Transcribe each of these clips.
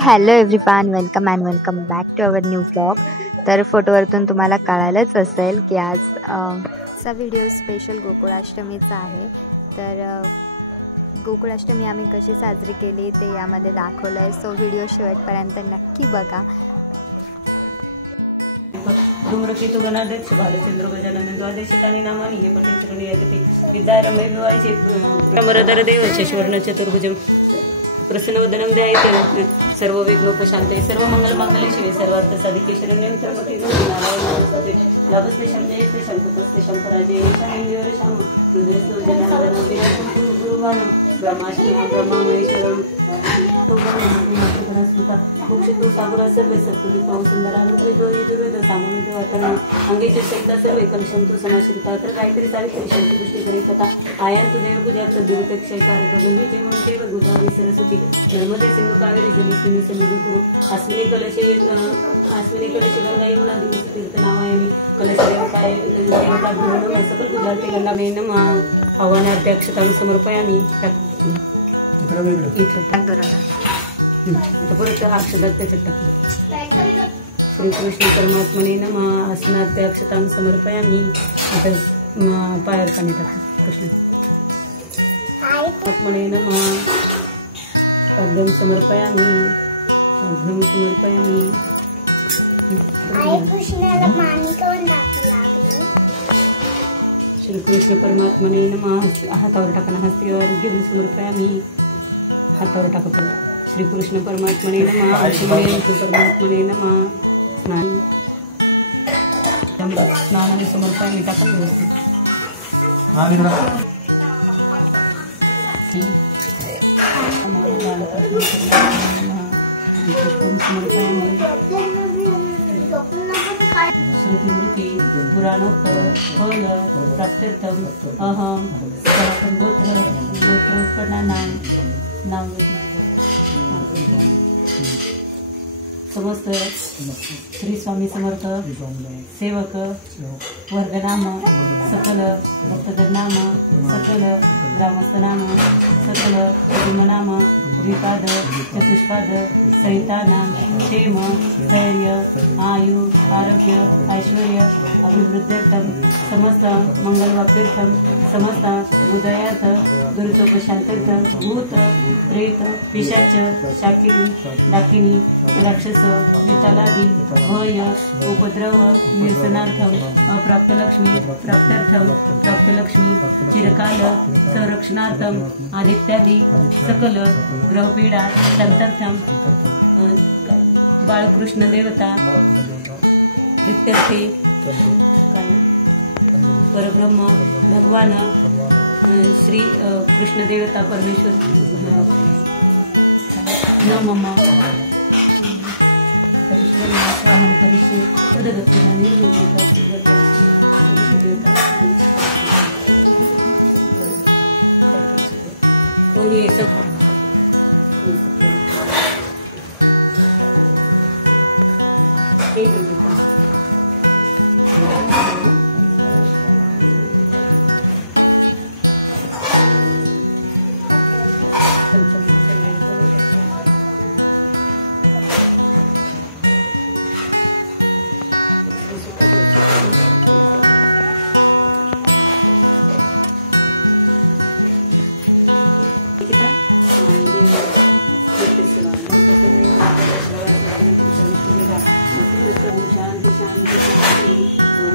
Hello everyone, welcome back to our new vlog. तर फोटोवरतून तुम्हाला कळालंच असेल की आज चा व्हिडिओ स्पेशल गोकुळाष्टमीचा आहे। तर गोकुळाष्टमी आम्ही कशी साजरी केली ते यामध्ये दाखवलं आहे, सो व्हिडिओ शेवटपर्यंत नक्की बघा। धूम्रकेतु गणाध्यक्ष बालचंद्र गजानन द्वादशिकानी नामानी हे पठितृणी यजते विद्यारंभे विवाहिते प्रमरदर देव शशिवर्ण चतुर्भुजं प्रसन्नवदनं ध्यायते सर्व विघ्नोपशांते सर्व मंगल मांगल्ये शिवे सर्वार्थ साधिके शरण्यं त्र्यंबके गौरी नारायणी नमोस्तुते लाभस्ते शम्येस्ते शंकुतस्ते शंकराजय शान्तिवर शाम हृदयस्थो जनार्दनं विनाशं कुरु गुरुमानं ब्रह्माष्टमं ब्रह्मा महेश्वरं तो ब्रह्मस्मृता कुक्षितो सागरा सर्वे सत्पदीपं सुंदरानुद्वैतो यजुर्वेद सामवेद वातरणं अंगेचे सहिता सर्वे कलशंतु समाश्रिता तर गायत्री सावित्री शंकुपुष्टी करे कथा आयांतु देवपूजा तद्दुरुपेक्षैकारक गंगेचे म्हणते गोदावरी सरस्वती नर्मदे सिंधु कावेरी जलेस्मिनी सन्निधि कुरु अस्मिने कलशे गंगा यमुना दिवस तीर्थ नामायनी कलश देवता भ्रमणं सकल गुजारते गंगा मे नमः आव्हानार्थे अक्षतां समर्पयामि। परत अक्षतात त्याच्यात टाकलं श्रीकृष्ण परमात्मने नमः आसनार्थे अक्षतां समर्पयामि। आता पायावर पाणी टाकलं कृष्ण परमात्मने नमः अर्घ्यं समर्पयामि अर्घ्यं समर्पयामि। श्रीकृष्ण परमात्मने नमः हातावर टाकणं हस्तीवर अर्घ्यं समर्पयामि हातावर टाकतो श्रीकृष्ण परमात्मने नमः परमात्मने नमः स्नानाने समर्पयामि टाकून व्यवस्थित श्रुतिमूर्ति पुराणोक्त फल प्राप्त्यर्थम अहम गोत्र नाम समस्त श्री स्वामी समर्थ सेवक वर्गनाम सकल भक्तगणनाम सकल ग्रामस्थनाम सकल कुटुंबनाम द्विपाद चतुष्पाद सहितानाम क्षेम स्थैर्य आयु आरोग्य ऐश्वर्य अभिवृद्ध्यर्थम समस्त मंगलवाप्त्यर्थम समस्त उदयार्थ दुरितोपशांत्यर्थ भूत प्रेत पिशाच शाकिनी डाकिनी राक्षस वितालादी भय उपद्रव निरसनार्थम अप्राप्त लक्ष्मी प्राप्त्यर्थम प्राप्त लक्ष्मी चिरकाल संरक्षणार्थम आदित्यादी सकल ग्रहपीडा शांतार्थम बाळकृष्ण देवता प्रीत्यर्थे परब्रह्म भगवान श्री कृष्ण देवता परमेश्वर नमः अहम करिष्ये तदगत्या निर्विघ्नता तो ये सब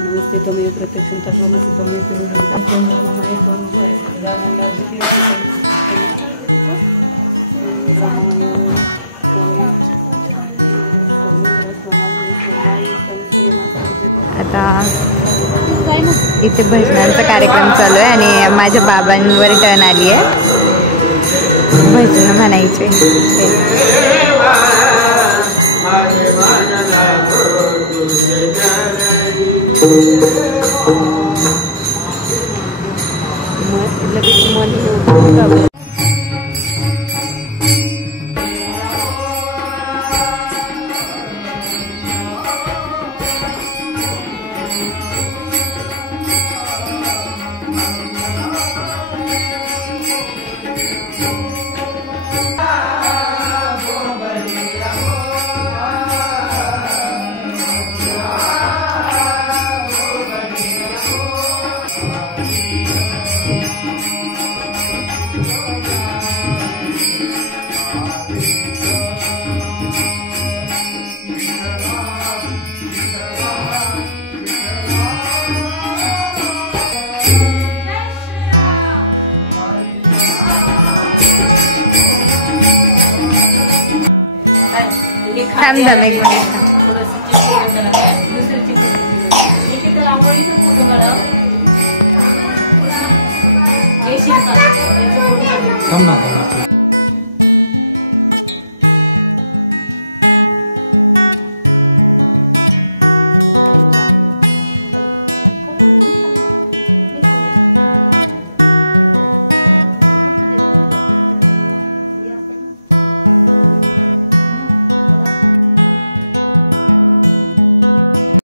नमस्ते तमेव प्रत्यक्षं तत्त्वमसि तमेव आता इथे भजनांचा कार्यक्रम चालू आहे आणि माझ्या बाबांवर टर्न आली आहे भजन म्हणायचे। थांब थांब 1 मिनिट थांब. थांब ना